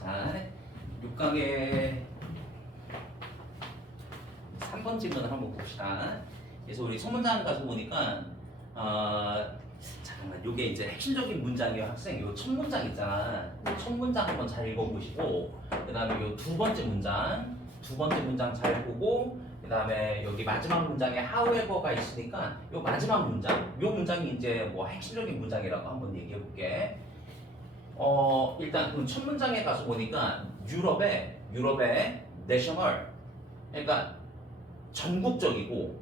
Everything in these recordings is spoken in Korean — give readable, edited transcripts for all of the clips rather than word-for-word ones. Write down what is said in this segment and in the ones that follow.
자, 6강의 3번 질문을 한번 봅시다. 그래서 우리 소문장 가서 보니까 잠깐만, 요게 이제 핵심적인 문장이에요. 학생 요 첫 문장 있잖아. 첫 문장 한번 잘 읽어보시고, 그 다음에 요 두 번째 문장 잘 보고, 그 다음에 여기 마지막 문장에 however가 있으니까 요 마지막 문장, 요 문장이 이제 뭐 핵심적인 문장이라고 한번 얘기해 볼게. 일단 그 첫 문장에 가서 보니까 유럽의 내셔널, 그러니까 전국적이고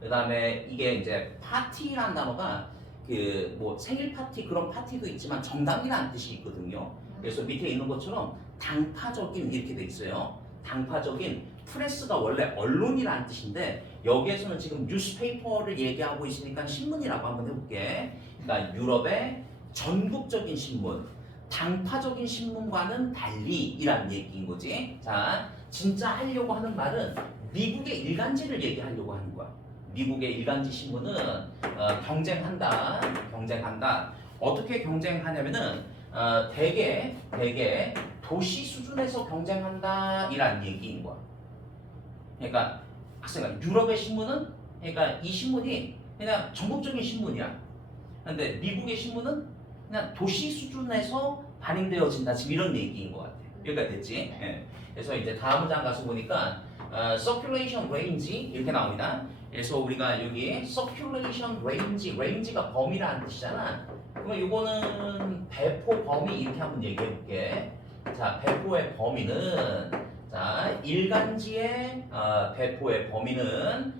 그 다음에 이게 이제 파티라는 단어가 그 뭐 생일 파티 그런 파티도 있지만 정당이라는 뜻이 있거든요. 그래서 밑에 있는 것처럼 당파적인 이렇게 돼 있어요. 당파적인, 프레스가 원래 언론이라는 뜻인데 여기에서는 지금 뉴스페이퍼를 얘기하고 있으니까 신문이라고 한번 해볼게. 그러니까 유럽의 전국적인 신문, 당파적인 신문과는 달리이란 얘기인 거지. 자, 진짜 하려고 하는 말은 미국의 일간지를 얘기하려고 하는 거야. 미국의 일간지 신문은 경쟁한다. 어떻게 경쟁하냐면은 대개 도시 수준에서 경쟁한다 이란 얘기인 거야. 그러니까 학생아, 유럽의 신문은, 그러니까 이 신문이 그냥 전국적인 신문이야. 근데 미국의 신문은 그냥 도시 수준에서 반영되어진다. 지금 이런 얘기인 것 같아. 여기까지 됐지? 예. 그래서 이제 다음 장 가서 보니까 circulation range 이렇게 나옵니다. 그래서 우리가 여기 circulation range가 범위라는 뜻이잖아. 그러면 이거는 배포 범위 이렇게 한번 얘기해 볼게. 자, 배포의 범위는, 자, 일간지의 배포의 범위는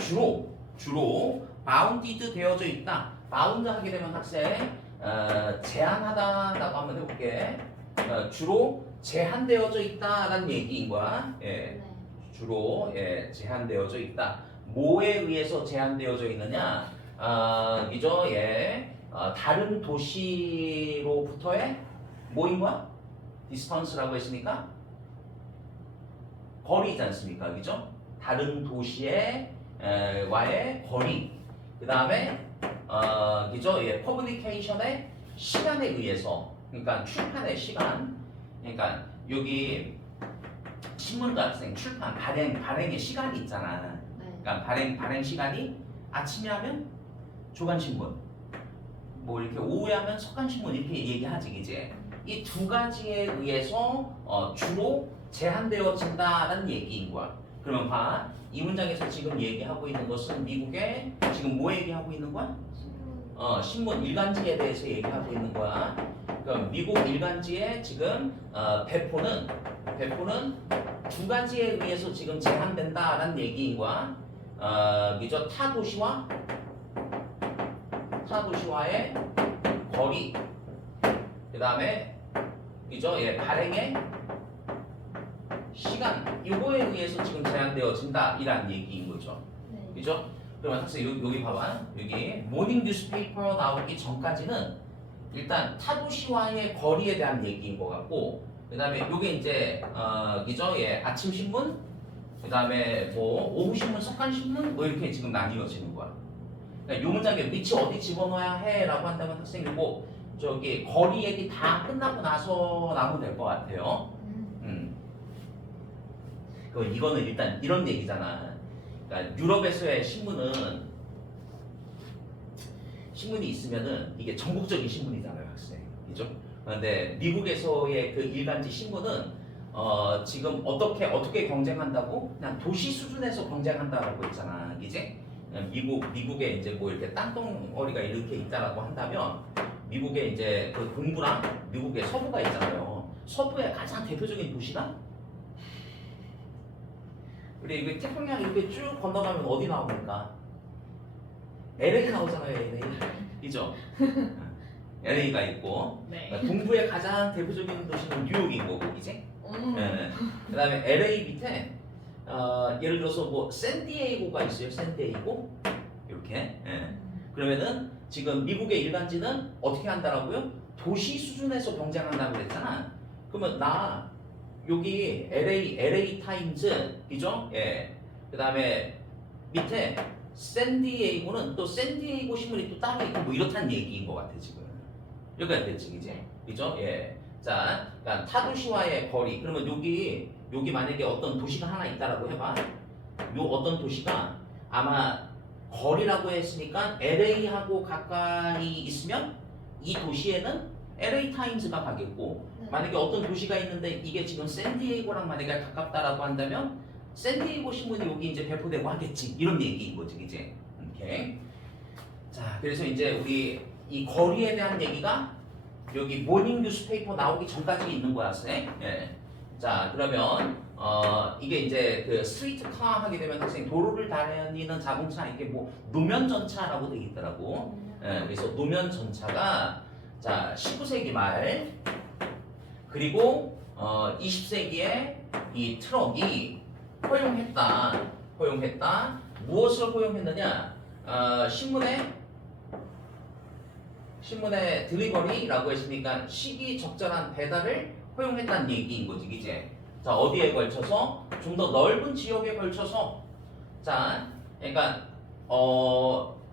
주로 bounded 되어져 있다. 바운드 하게 되면 학생 제한하다라고 한번 해볼게. 주로 제한되어져 있다라는 얘기인 거야. 예. 네. 주로 제한되어져 있다. 뭐에 의해서 제한되어져 있느냐? 이죠? 다른 도시로부터의 뭐인 거야? 디스턴스라고 했으니까 거리이지 않습니까? 그죠? 다른 도시의 와의 거리. 그 다음에 그죠? 퍼블리케이션의 시간에 의해서, 그러니까 출판의 시간. 그러니까 여기 신문과 학생 출판 발행의 시간이 있잖아. 그러니까 발행 시간이 아침에 하면 조간신문, 뭐 이렇게 오후에 하면 석간신문 이렇게 얘기하지, 이제 이 두 가지에 의해서 주로 제한되어진다는 얘기인 거야. 그러면 봐, 이 문장에서 지금 얘기하고 있는 것은 미국의 지금 뭐 얘기하고 있는 거야? 신문 일간지에 대해서 얘기하고 있는 거야. 그럼 미국 일간지의 지금 배포는 두 가지에 의해서 지금 제한된다라는 얘기인 거야. 그죠? 타 도시와의 거리, 그 다음에 그죠? 발행의 시간, 이거에 의해서 지금 제한되어진다 이란 얘기인 거죠. 네. 그죠? 그러면 학생 여기 봐봐. 여기 모닝 뉴스페이퍼 나오기 전까지는 일단 타도시와의 거리에 대한 얘기인 것 같고, 그 다음에 요게 이제 그죠? 아침 신문, 그 다음에 뭐 오후 신문, 석간 신문 뭐 이렇게 지금 나뉘어지는 거야. 그러니까 요 문장에 위치 어디 집어넣어야 해라고 한다면 학생이 뭐 저기 거리 얘기 다 끝나고 나서 나오면 될 것 같아요. 그럼 이거는 일단 이런 얘기잖아. 그러니까 유럽에서의 신문이 있으면은 이게 전국적인 신문이잖아요, 학생. 그죠? 그런데 미국에서의 그 일간지 신문은 지금 어떻게 경쟁한다고? 그냥 도시 수준에서 경쟁한다라고 했잖아, 이제. 미국에 이제 뭐 이렇게 땅덩어리가 이렇게 있다라고 한다면 미국의 이제 그 동부랑 미국의 서부가 있잖아요. 서부의 가장 대표적인 도시가 우리 이거 태평양 이렇게 쭉 건너가면 어디 나옵니까? LA 나오잖아요, LA. 그죠? LA가 있고, 네. 그러니까 동부의 가장 대표적인 도시는 뉴욕인 거고, 이제. 그 다음에 LA 밑에 예를 들어서 뭐 샌디에이고가 있어요. 샌디에이고 이렇게. 그러면은 지금 미국의 일간지는 어떻게 한다라고요? 도시 수준에서 경쟁한다고 그랬잖아. 그러면 나 여기 LA 타임즈, 그죠? 그 다음에 밑에 샌디에이고는 또 샌디에이고 신문이 또 따로 있고 뭐 이렇다는 얘기인 것 같아 지금. 여기까지 됐지, 이제. 그죠? 자, 그러니까 타 도시와의 거리. 그러면 여기 만약에 어떤 도시가 하나 있다라고 해봐. 요 어떤 도시가 아마 거리라고 했으니까 LA하고 가까이 있으면 이 도시에는 LA 타임즈가 가겠고, 네. 만약에 어떤 도시가 있는데 이게 지금 샌디에이고랑 만약에 가깝다라고 한다면 샌디에이고 신문이 여기 이제 배포되고 하겠지. 이런 얘기인 거지, 이제. 오케이. 자, 그래서 이제 우리 이 거리에 대한 얘기가 여기 모닝 뉴스페이퍼 나오기 전까지 있는 거야, 쌤. 예. 자, 그러면 이게 이제 그 스트리트 카 하게 되면 선생님 도로를 다니는 자동차 이게 뭐 노면 전차라고 돼 있더라고. 예, 그래서 노면 전차가 자 19세기 말 그리고 20세기에 이 트럭이 허용했다. 무엇을 허용했느냐? 신문에 드리버리라고 했으니까 시기적절한 배달을 허용했다는 얘기인 거지, 이제. 자, 어디에 걸쳐서? 좀 더 넓은 지역에 걸쳐서. 자, 그러니까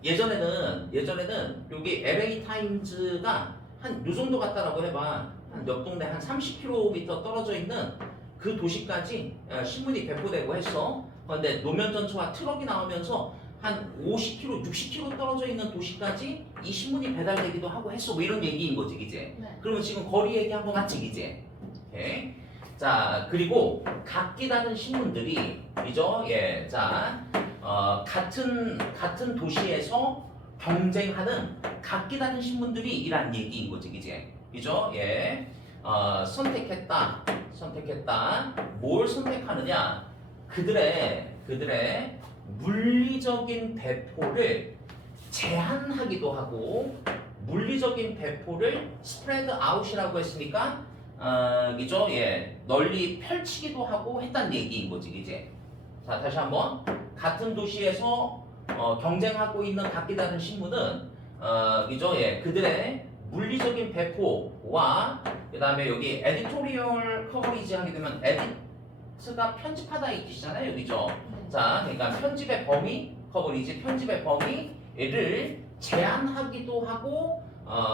예전에는 여기 LA 타임즈가 한 요 정도 같다라고 해봐. 한 옆 동네 한 30km 떨어져 있는 그 도시까지 신문이 배포되고 했어. 그런데 노면 전차와 트럭이 나오면서 한 50km, 60km 떨어져 있는 도시까지 이 신문이 배달되기도 하고 했어. 뭐 이런 얘기인 거지, 이제. 네. 그러면 지금 거리 얘기한 거 맞지, 이제? 오케이. 자, 그리고 각기 다른 신문들이, 그죠? 예, 자, 같은 도시에서 경쟁하는 각기 다른 신문들이 이란 얘기인 거지, 이제. 그죠? 예. 선택했다. 뭘 선택하느냐? 그들의 물리적인 배포를 제한하기도 하고 물리적인 배포를 스프레드 아웃이라고 했으니까 그죠? 예, 널리 펼치기도 하고 했다는 얘기인 거지, 이제. 자, 다시 한번 같은 도시에서 경쟁하고 있는 각기 다른 신문은 그죠? 예, 그들의 물리적인 배포와 그다음에 여기 에디토리얼 커버리지 하게 되면 에디트가 편집하다 이 뜻이잖아요, 여기죠. 자, 그러니까 편집의 범위, 커버리지 편집의 범위를 제한하기도 하고,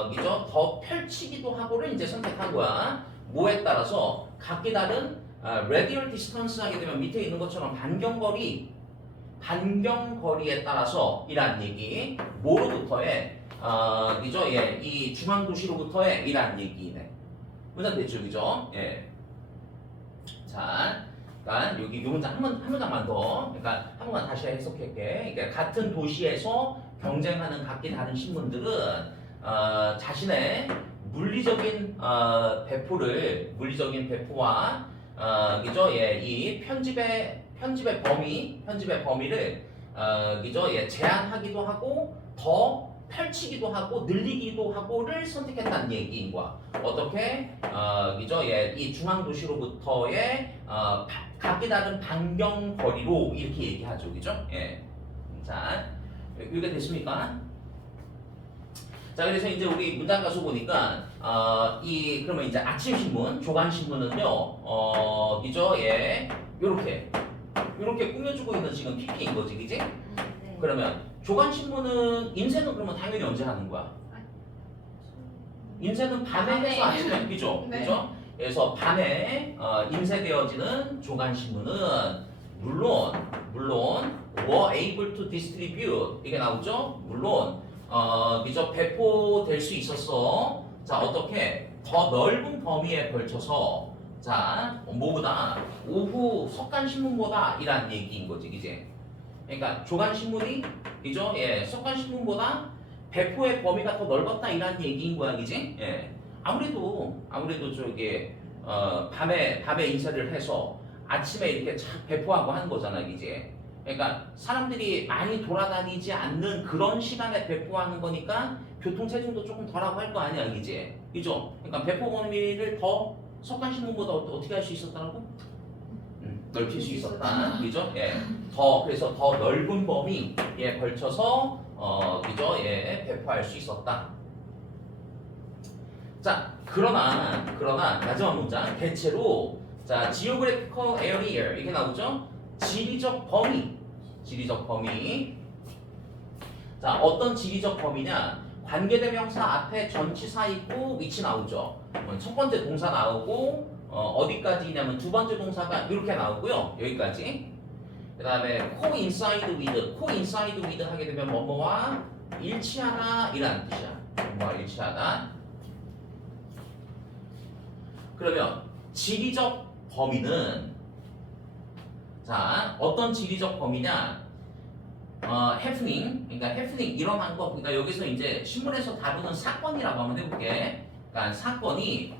그죠? 더 펼치기도 하고를 이제 선택한 거야. 뭐에 따라서 각기 다른 radial distance 하게 되면 밑에 있는 것처럼 반경거리에 따라서 이란 얘기. 뭐로부터의 그죠? 예, 이 중앙 도시로부터의 이란 얘기네. 문장 됐죠, 그죠? 예. 자. 그러니까 여기 요 문장 한 문장만 더. 그러니까 한 번만 다시 해석할게. 그러니까 같은 도시에서 경쟁하는 각기 다른 신문들은 자신의 물리적인 배포와 그죠? 예, 이 편집의 범위를 그죠? 예, 제한하기도 하고 더 펼치기도 하고 늘리기도 하고를 선택했다는 얘기인 거야. 어떻게? 그죠? 예, 이 중앙 도시로부터의 각기 다른 반경 거리로 이렇게 얘기하죠, 그죠? 예. 자, 이게 됐습니까? 자, 그래서 이제 우리 문장 가서 보니까 그러면 이제 아침 신문, 조간 신문은요, 그죠? 예, 요렇게 꾸며주고 있는 지금 PP인 거지, 그지? 네. 그러면 조간 신문은 인쇄는 그러면 당연히 언제 하는 거야? 인쇄는 밤에 해서 아침에, 그죠? 네. 그죠? 그래서 밤에 인쇄되어지는 조간 신문은 물론 were able to distribute 이게 나오죠? 물론 그죠? 배포될 수 있었어. 자, 어떻게 더 넓은 범위에 걸쳐서 자, 뭐보다 오후 석간 신문보다 이란 얘기인 거지, 이제. 그러니까 조간 신문이 그죠? 예, 석간 신문보다 배포의 범위가 더 넓었다 이란 얘기인 거야, 그지? 예. 아무래도 저기 밤에 인쇄를 해서 아침에 이렇게 착 배포하고 하는 거잖아, 이제. 그러니까 사람들이 많이 돌아다니지 않는 그런 시간에 배포하는 거니까 교통 체증도 조금 덜하고 할 거 아니야, 이제. 그죠? 그러니까 배포 범위를 더 석간 신문보다 어떻게 할 수 있었다고? 넓힐 수 있었다, 그죠? 예. 그래서 더 넓은 범위에 걸쳐서 그죠? 예, 배포할 수 있었다. 자, 그러나 마지막 문장 대체로 자, geographical area 이게 나오죠? 지리적 범위. 자, 어떤 지리적 범위냐? 관계대명사 앞에 전치사 있고 위치 나오죠. 첫 번째 동사 나오고 어디까지냐면 두 번째 동사가 이렇게 나오고요. 여기까지. 그 다음에 coincide with 하게 되면 뭐뭐와 일치하다 이라는 뜻이야. 뭐뭐와 일치하다. 그러면 지리적 범위는 자 어떤 지리적 범위냐? happening 그러니까 happening 일어난 거 그러니까 여기서 이제 신문에서 다루는 사건이라고 한번 해볼게. 그러니까 사건이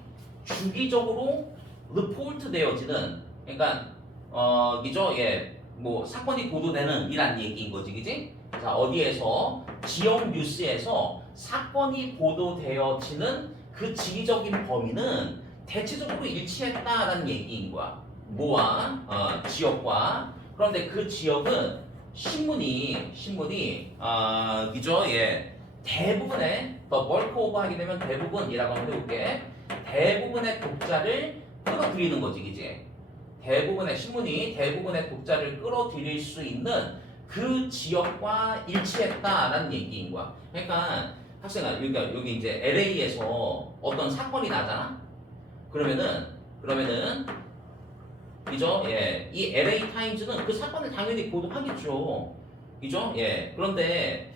주기적으로 리포트 되어지는 그러니까 이죠 뭐 사건이 보도되는 이란 얘기인 거지, 그지? 자 어디에서 지역 뉴스에서 사건이 보도되어지는 그 지리적인 범위는 대체적으로 일치했다라는 얘기인 거야. 뭐와 지역과. 그런데 그 지역은 신문이 이죠 대부분의 더 벌크 오버 하게 되면 대부분이라고 한번 해볼게. 대부분의 독자를 끌어들이는 거지, 그지? 대부분의 신문이 대부분의 독자를 끌어들일 수 있는 그 지역과 일치했다라는 얘기인 거야. 그러니까 학생아, 그러니까 여기 이제 LA에서 어떤 사건이 나잖아. 그러면은 이죠? 이 LA 타임즈는 그 사건을 당연히 보도하겠죠. 이죠? 그런데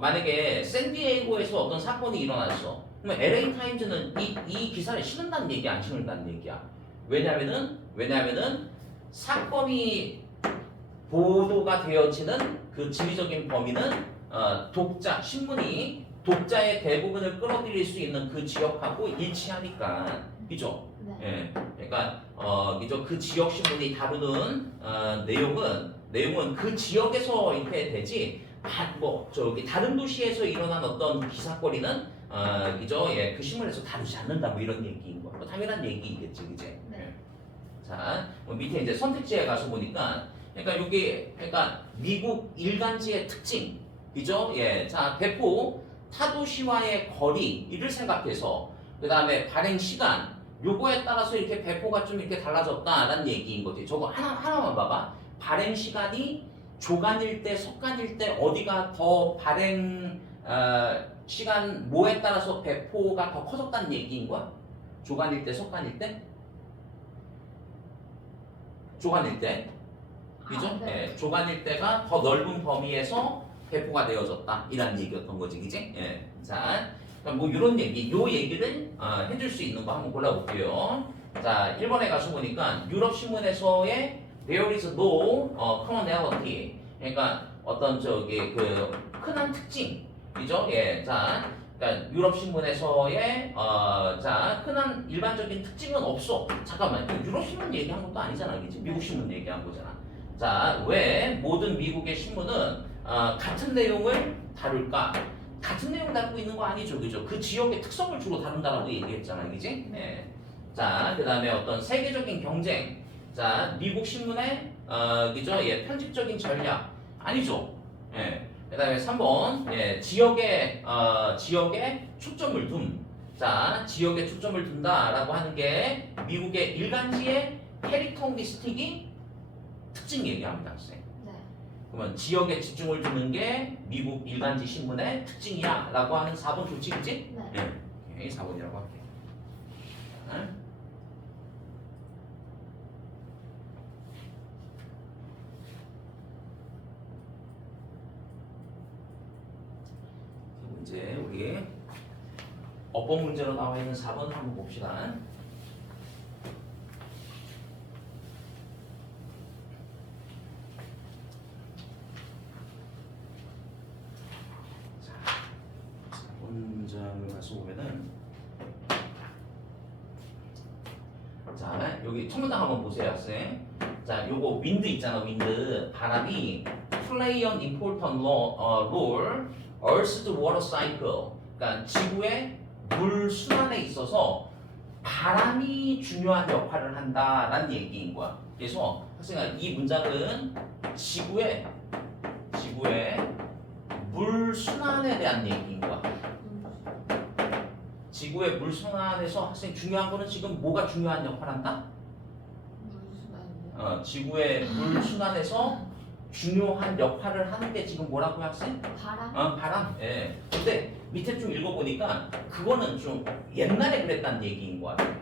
만약에 샌디에이고에서 어떤 사건이 일어났어. 그러면 LA 타임즈는 이 기사를 실은다는 얘기 안 실은다는 얘기야. 왜냐면은 사건이 보도가 되어지는 그 지리적인 범위는 신문이 독자의 대부분을 끌어들일 수 있는 그 지역하고 일치하니까, 그죠? 네. 그러니까 이죠 그 지역 신문이 다루는 내용은 그 지역에서 이렇게 되지, 뭐 저기 다른 도시에서 일어난 어떤 기사거리는 이죠 그 신문에서 다루지 않는다 뭐 이런 얘기인 거. 당연한 얘기겠지, 그제? 네. 자, 밑에 이제 선택지에 가서 보니까, 그러니까 미국 일간지의 특징, 그죠? 자, 배포 타도시와의 거리를 생각해서, 그 다음에 발행 시간, 요거에 따라서 이렇게 배포가 좀 이렇게 달라졌다라는 얘기인 거지. 저거 하나만 봐봐. 발행 시간이 조간일 때, 석간일 때 어디가 더 발행 시간 뭐에 따라서 배포가 더 커졌다는 얘기인 거야? 조간일 때, 석간일 때? 조간일 때, 그죠? 네. 조간일 때가 더 넓은 범위에서 배포가 되어졌다 이란 얘기였던 거지, 그지? 자, 그럼 뭐 이런 얘기, 요 얘기를 해줄 수 있는 거 한번 골라볼게요. 자, 1번에 가서 보니까 유럽 신문에서의 there is no commonality, 그러니까 어떤 저기 그 흔한 특징, 그죠? 자. 그러니까 유럽 신문에서의 자 흔한 일반적인 특징은 없어. 잠깐만, 유럽 신문 얘기한 것도 아니잖아, 그지? 미국 신문 얘기한 거잖아. 자, 왜 모든 미국의 신문은 같은 내용을 다룰까? 같은 내용 다루고 있는 거 아니죠, 그죠? 그 지역의 특성을 주로 다룬다라고 얘기했잖아, 그지? 자, 그 다음에 어떤 세계적인 경쟁. 자, 미국 신문의 그죠? 편집적인 전략 아니죠? 그 다음에 3번 지역에 초점을 둔. 자, 지역에 초점을 둔다라고 하는 게 미국의 일간지의 캐릭터리스틱이 특징 얘기합니다, 학생. 네. 그러면 지역에 집중을 두는 게 미국 일간지 신문의 특징이야 라고 하는 4번 좋지, 그치? 네. 오케이, 4번이라고 할게. 이제 우리 어법 문제로 나와 있는 4번을 한번 봅시다. 자, 4번 문장을 가서 보면은, 자, 여기 첫 문장 한번 보세요, 학생. 자, 요거 윈드 있잖아, 윈드. 바람이 play an important role Earth's water cycle. 그러니까 지구의 물 순환에 있어서 바람이 중요한 역할을 한다라는 얘기인 거야. 그래서 학생아, 이 문장은 지구의 물 순환에 대한 얘기인 거야. 지구의 물 순환에서 학생 중요한 거는 지금 뭐가 중요한 역할을 한다? 물순환이요. 지구의 물 순환에서 중요한 역할을 하는 게 지금 뭐라고요, 학생? 바람? 바람. 근데 밑에 좀 읽어보니까 그거는 좀 옛날에 그랬다는 얘기인 것 같아요.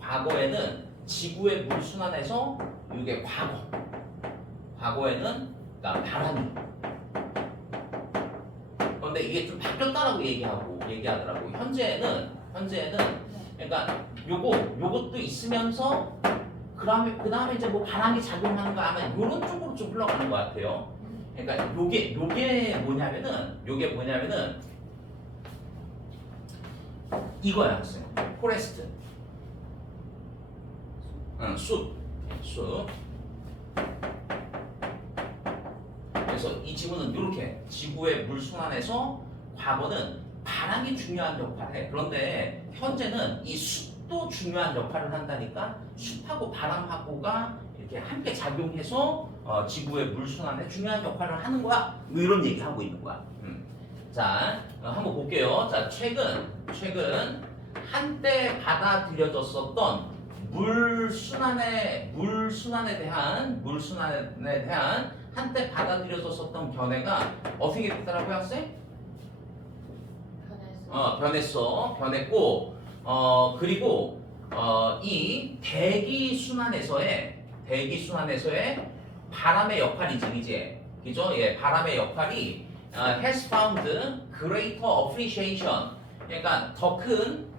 과거에는 지구의 물 순환에서 이게 과거에는 그러니까 바람이. 그런데 이게 좀 바뀌었다라고 얘기하더라고. 현재는 그러니까 요것도 있으면서 그다음에 이제 뭐 바람이 작용하는 거 아마 이런 쪽으로 좀 흘러가는 것 같아요. 그러니까 요게 뭐냐면은 이거야, 학생. 포레스트. 숲. 그래서 이 지구는 이렇게 지구의 물 순환에서 과거는 바람이 중요한 역할을 해. 그런데 현재는 이 숲도 중요한 역할을 한다니까 숲하고 바람하고가 이렇게 함께 작용해서 지구의 물 순환에 중요한 역할을 하는 거야. 뭐 이런 얘기 하고 있는 거야. 자, 한번 볼게요. 자, 최근 한때 받아들여졌었던 물 순환에 대한 한때 받아들여졌었던 견해가 어떻게 됐더라고요, 학생? 변했고, 그리고 이 대기 순환에서의 바람의 역할이지, 이제, 그죠? 예, 바람의 역할이 has found greater appreciation. 그러니까 더 큰,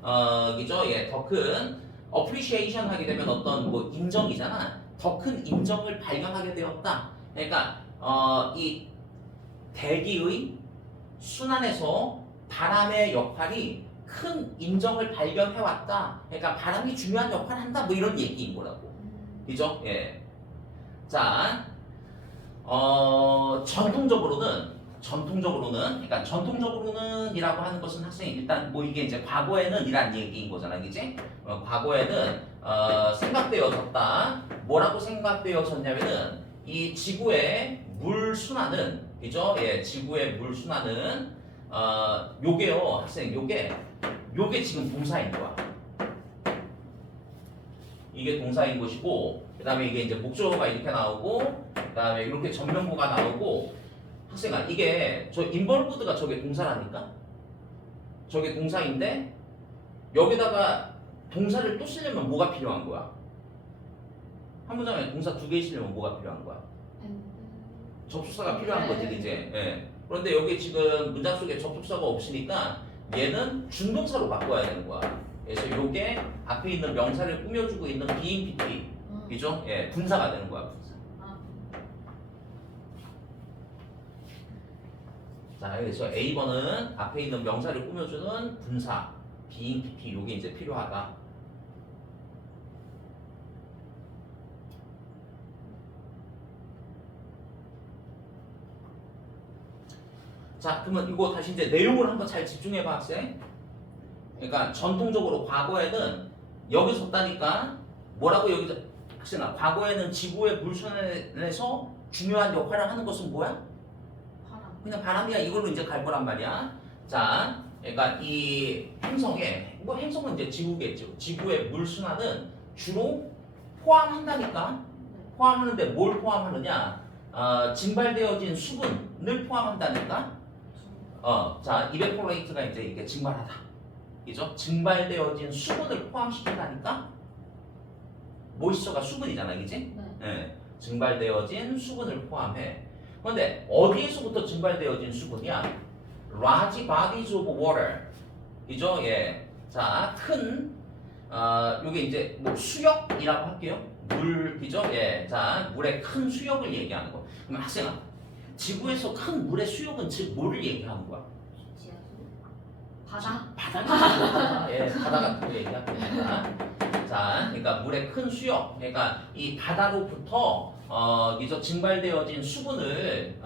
그죠? 예, 더 큰 appreciation 하게 되면 어떤 뭐 인정이잖아. 더 큰 인정을 발견하게 되었다. 그러니까 이 대기의 순환에서 바람의 역할이 큰 인정을 발견해왔다. 그러니까 바람이 중요한 역할을 한다. 뭐 이런 얘기인 거라고. 그죠? 예. 자, 전통적으로는이라고 하는 것은 학생이 일단 뭐 이게 이제 과거에는 이란 얘기인 거잖아, 그지? 과거에는 생각되어졌다. 뭐라고 생각되어졌냐면은 이 지구의 물 순환은, 그죠? 예, 지구의 물 순환은 요게요, 학생, 요게 지금 동사인 거야. 이게 동사인 것이고, 그 다음에 이게 이제 목적어가 이렇게 나오고, 그 다음에 이렇게 전면부가 나오고, 학생아, 이게 저 involved가 저게 동사라니까? 저게 동사인데, 여기다가 동사를 또 쓰려면 뭐가 필요한 거야? 한 문장에 동사 2개 쓰려면 뭐가 필요한 거야? 접속사가 필요한 거지, 이제. 예. 그런데 여기 지금 문장 속에 접속사가 없으니까 얘는 준동사로 바꿔야 되는 거야. 그래서 이게 앞에 있는 명사를 꾸며주고 있는 being pp, 그죠? 예, 분사가 되는 거야, 분사. 자, 그래서 A번은 앞에 있는 명사를 꾸며주는 분사, being pp, 이게 이제 필요하다. 자, 그러면 이거 다시 이제 내용을 한번 잘 집중해봐, 학생. 그러니까 전통적으로 과거에는 여기 섰다니까 뭐라고 여기서 학생아, 과거에는 지구의 물순환에서 중요한 역할을 하는 것은 뭐야? 바람. 그냥 바람이야. 이걸로 이제 갈 거란 말이야. 자, 그러니까 이 행성은 이제 지구겠죠. 지구의 물순환은 주로 포함한다니까. 포함하는데 뭘 포함하느냐? 증발되어진 수분을 포함한다니까. 자, 이베포레이트가 이제 이게 증발하다. 그죠? 증발되어진 수분을 포함시킨다니까? 모이스처가 수분이잖아, 그지? 네. 예, 증발되어진 수분을 포함해. 그런데 어디에서부터 증발되어진 수분이야? Large bodies of water. 그죠? 예. 자, 요게 이제 뭐 수역이라고 할게요. 그죠? 예. 자, 물의 큰 수역을 얘기하는 거. 그럼 학생아, 지구에서 큰 물의 수역은 즉 뭐를 얘기하는 거야? 지하수. 바다. 바다. 예, 바다 같은 거 얘기하는 거야. 자, 그러니까 물의 큰 수역, 그러니까 이 바다로부터 그죠? 증발되어진 수분을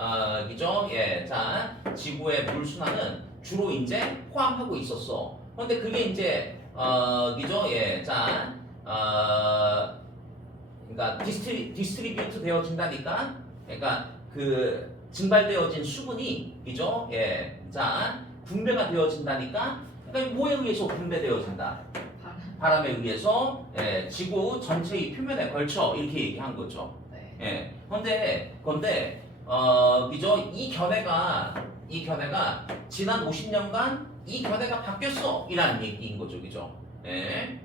그죠? 예, 자, 지구의 물 순환은 주로 이제 포함하고 있었어. 그런데 그게 이제 그죠? 예, 자, 그러니까 디스트리뷰트 되어진다니까. 그러니까 그 증발되어진 수분이, 그죠? 예, 자, 분배가 되어진다니까. 그러니까 뭐에 의해서 분배되어진다? 바람에 의해서. 예, 지구 전체의 표면에 걸쳐 이렇게 얘기한 거죠. 네. 예, 그런데 그죠? 이 견해가 지난 50년간 이 견해가 바뀌었어 이라는 얘기인 거죠, 그죠? 예.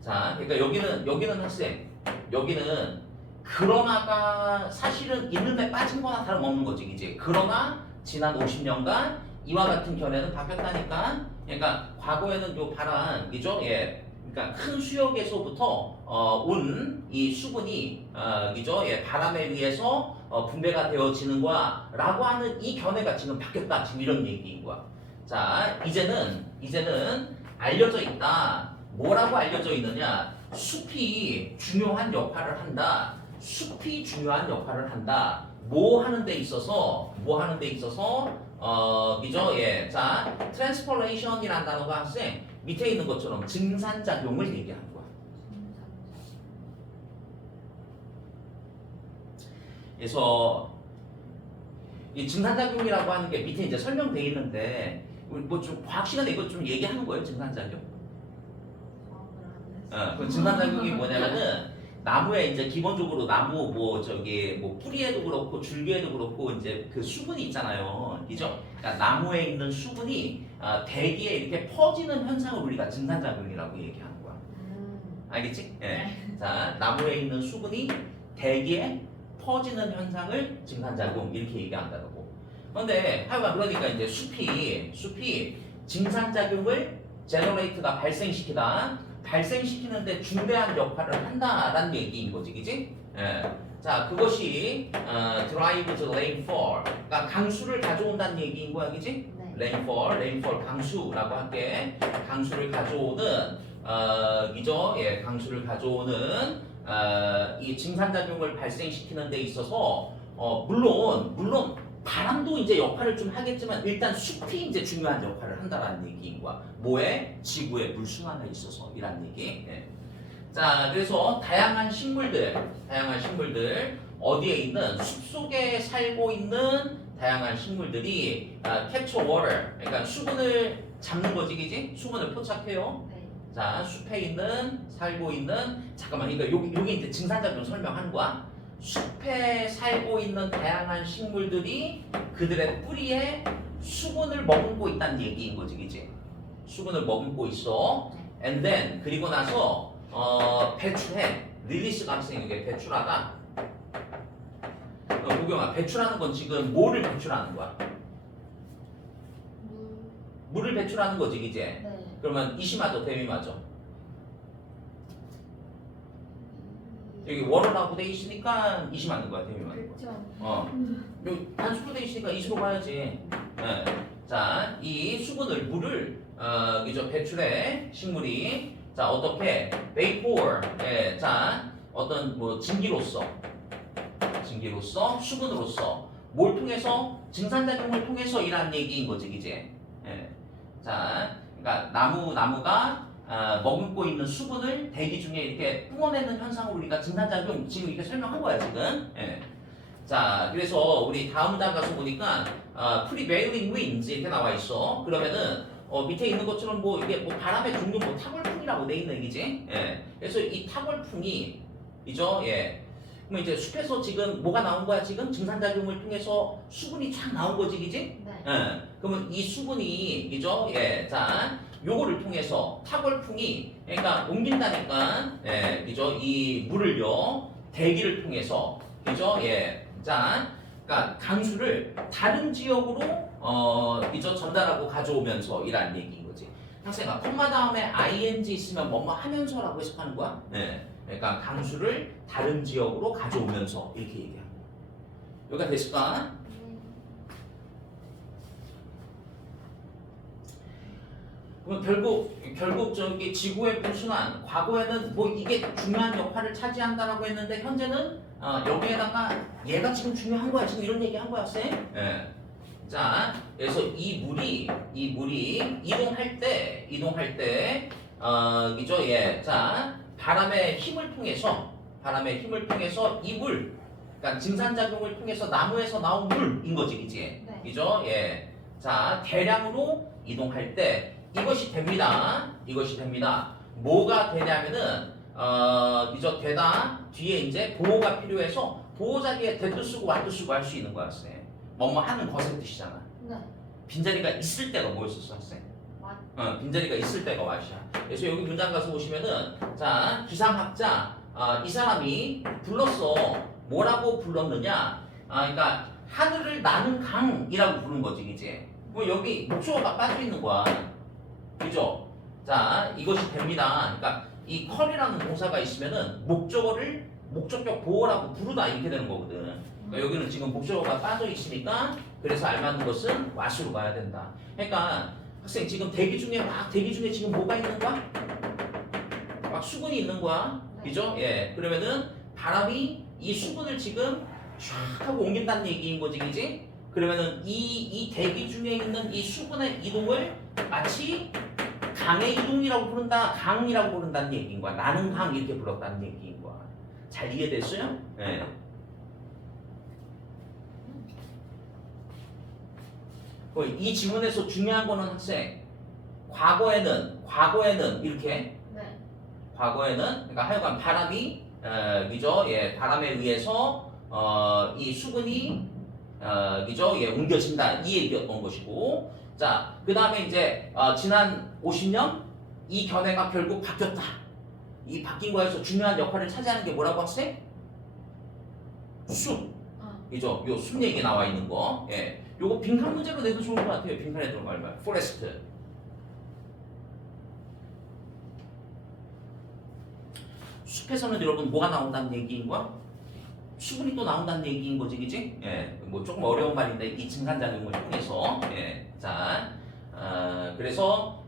자, 그러니까 여기는 학생, 여기는 그러나가 사실은 있는데 빠진 거나 다름없는 거지, 이제. 그러나 지난 50년간 이와 같은 견해는 바뀌었다니까. 그러니까 과거에는 요 파란, 그죠? 예. 그러니까 큰 수역에서부터 온 이 수분이 그죠? 예, 바람에 의해서 분배가 되어지는 거야라고 하는 이 견해가 지금 바뀌었다. 지금 이런 얘기인 거야. 자, 이제는 알려져 있다. 뭐라고 알려져 있느냐? 숲이 중요한 역할을 한다. 숲이 중요한 역할을 한다. 뭐 하는 데 있어서 그죠? 예. 자, 트랜스포레이션이라는 단어가 학생 밑에 있는 것처럼 증산작용을 얘기하는 거야. 그래서 이 증산작용이라고 하는 게 밑에 이제 설명돼 있는데 뭐 좀 과학 시간에 이거 좀 얘기하는 거예요, 증산작용. 그 증산작용이 뭐냐면은 나무에 이제 기본적으로 나무 뭐 저기 뭐 뿌리에도 그렇고 줄기에도 그렇고 이제 그 수분이 있잖아요, 그죠? 그러니까 나무에 있는 수분이 대기에 이렇게 퍼지는 현상을 우리가 증산작용이라고 얘기하는 거야. 알겠지? 예. 자, 나무에 있는 수분이 대기에 퍼지는 현상을 증산작용 이렇게 얘기한다고. 그런데 하여간 그러니까 이제 숲이 증산작용을 제너레이트가 발생시키는데 중대한 역할을 한다라는 얘기인 거지, 그지? 예. 자, 그것이 drives rainfall, 그러니까 강수를 가져온다는 얘기인 거야, 그지? 네. rainfall 강수라고 할게. 강수를 가져오는 이죠? 예, 강수를 가져오는 이 증산작용을 발생시키는 데 있어서 물론 바람도 이제 역할을 좀 하겠지만 일단 숲이 이제 중요한 역할을 한다라는 얘기인 거야. 뭐에? 지구의 물순환에 있어서 이란 얘기. 예. 자, 그래서 다양한 식물들 어디에 있는 숲 속에 살고 있는 다양한 식물들이 capture water, 그러니까 수분을 잡는 거지, 그지? 수분을 포착해요. 네. 자, 숲에 살고 있는 잠깐만, 그러니까 요게 이제 증산작용 설명하는 거야. 숲에 살고 있는 다양한 식물들이 그들의 뿌리에 수분을 머금고 있다는 얘기인 거지, 그지? 수분을 머금고 있어. And then 그리고 나서 배출해. 릴리스가 학생 이게 배출하다. 보경아, 배출하는 건 지금 뭐를 배출하는 거야? 물을 배출하는 거지, 그지? 네. 그러면 이시 맞아, 대미 맞아? 여기 원어라고 돼 있으니까 이시 맞는 거야, 대미 맞는 거야. 그렇죠. 여기 단수로 돼 있으니까 이시로 가야지. 네. 자, 이 수분을 물을 그죠? 배출해 식물이. 자, 어떻게? vapor. 예, 자, 어떤 뭐 증기로서 수분으로서 뭘 통해서? 증산작용을 통해서 일하는 얘기인 거지, 그지? 예. 자, 그러니까 나무가 머금고 있는 수분을 대기 중에 이렇게 뿜어내는 현상을 우리가 증산작용 지금 이렇게 설명한 거야, 지금. 예. 자, 그래서 우리 다음 장 가서 보니까 prevailing winds 이렇게 나와 있어. 그러면은 밑에 있는 것처럼 뭐 이게 뭐 바람의 종류 뭐 타골풍이라고 돼 있는 얘기지. 예. 그래서 이 타골풍이 이죠. 예. 그럼 이제 숲에서 지금 뭐가 나온 거야? 지금 증산작용을 통해서 수분이 쫙 나온 거지, 그지? 네. 예. 그러면 이 수분이 그죠? 예. 자, 요거를 통해서 타골풍이 그러니까 옮긴다니까. 예. 그죠? 이 물을요. 대기를 통해서 그죠? 예. 자, 그러니까 강수를 다른 지역으로 이죠 전달하고 가져오면서 이라는 얘기인 거지. 학생아, 콤마 다음에 ing 있으면 뭐뭐 하면서라고 해석하는 거야? 네. 그러니까 강수를 다른 지역으로 가져오면서 이렇게 얘기하는 거야. 여기가 됐을까? 그럼 결국 저기 지구의 물순환, 과거에는 뭐 이게 중요한 역할을 차지한다라고 했는데 현재는 여기에다가 얘가 지금 중요한 거야. 지금 이런 얘기 한 거야, 쌤. 예. 자, 그래서 이 물이 이동할 때 이죠, 예. 자, 바람의 힘을 통해서 이 물, 그러니까 증산작용을 통해서 나무에서 나온 물인 거지, 그지? 네. 이죠, 예. 자, 대량으로 이동할 때 이것이 됩니다. 뭐가 되냐면은 이죠, 되다 뒤에 이제 보호가 필요해서 보호자기에 대도 쓰고 왓도 쓰고 할 수 있는 거야, 쌤. 뭐뭐 하는 것의 뜻이잖아. 네. 빈자리가 있을 때가 뭐였었어, 쌤? 빈자리가 있을 때가 what이야. 그래서 여기 문장 가서 보시면은 자 기상학자 이 사람이 불렀어. 뭐라고 불렀느냐? 그러니까 하늘을 나는 강이라고 부른 거지, 이제. 그럼 여기 목적어가 빠져 있는 거야, 그죠? 자 이것이 됩니다. 그러니까 이 컬이라는 동사가 있으면은 목적어를 목적격 보어라고 부르다 이렇게 되는 거거든. 그러니까 여기는 지금 목적어가 빠져 있으니까 그래서 알맞는 것은 what으로 가야 된다. 그러니까 학생 지금 대기 중에 지금 뭐가 있는 거야? 막 수분이 있는 거야, 그죠? 예, 그러면은 바람이 이 수분을 지금 쫙 하고 옮긴다는 얘기인 거지, 그지? 그러면은 이 대기 중에 있는 이 수분의 이동을 마치 강의 이동이라고 부른다, 강이라고 부른다는 얘기인 거야. 나는 강 이렇게 불렀다는 얘기인 거야. 잘 이해됐어요? 예. 이 지문에서 중요한 거는 학생, 과거에는 이렇게, 네. 과거에는 그러니까 하여간 바람이 그죠? 예, 바람에 의해서 이 수분이 그죠? 예, 옮겨진다 이 얘기였던 것이고, 자, 그 다음에 이제 지난 50년 이 견해가 결국 바뀌었다. 이 바뀐 거에서 중요한 역할을 차지하는 게 뭐라고 학생? 숲, 그죠? 요 숲 얘기 나와 있는 거, 예, 요거 빈칸 문제로 내도 좋을 것 같아요. 빈칸에 들어가면 포레스트. 숲에서는 여러분 뭐가 나온다는 얘기인 거야? 수분이 또 나온다는 얘기인 거지, 그지? 예, 뭐 조금 어려운 말인데 이 증산작용을 통해서, 예, 자, 그래서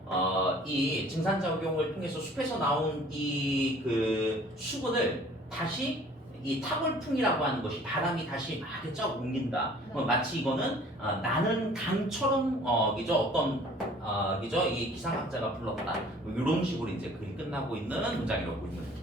이 증산작용을 통해서 숲에서 나온 이 그 수분을 다시 이 타골풍이라고 하는 것이 바람이 다시 막 쫙 옮긴다. 마치 이거는 나는 강처럼 그죠? 어떤 그죠? 이 기상학자가 불렀다. 뭐 이런 식으로 이제 글이 끝나고 있는 문장이라고 보면 됩니다.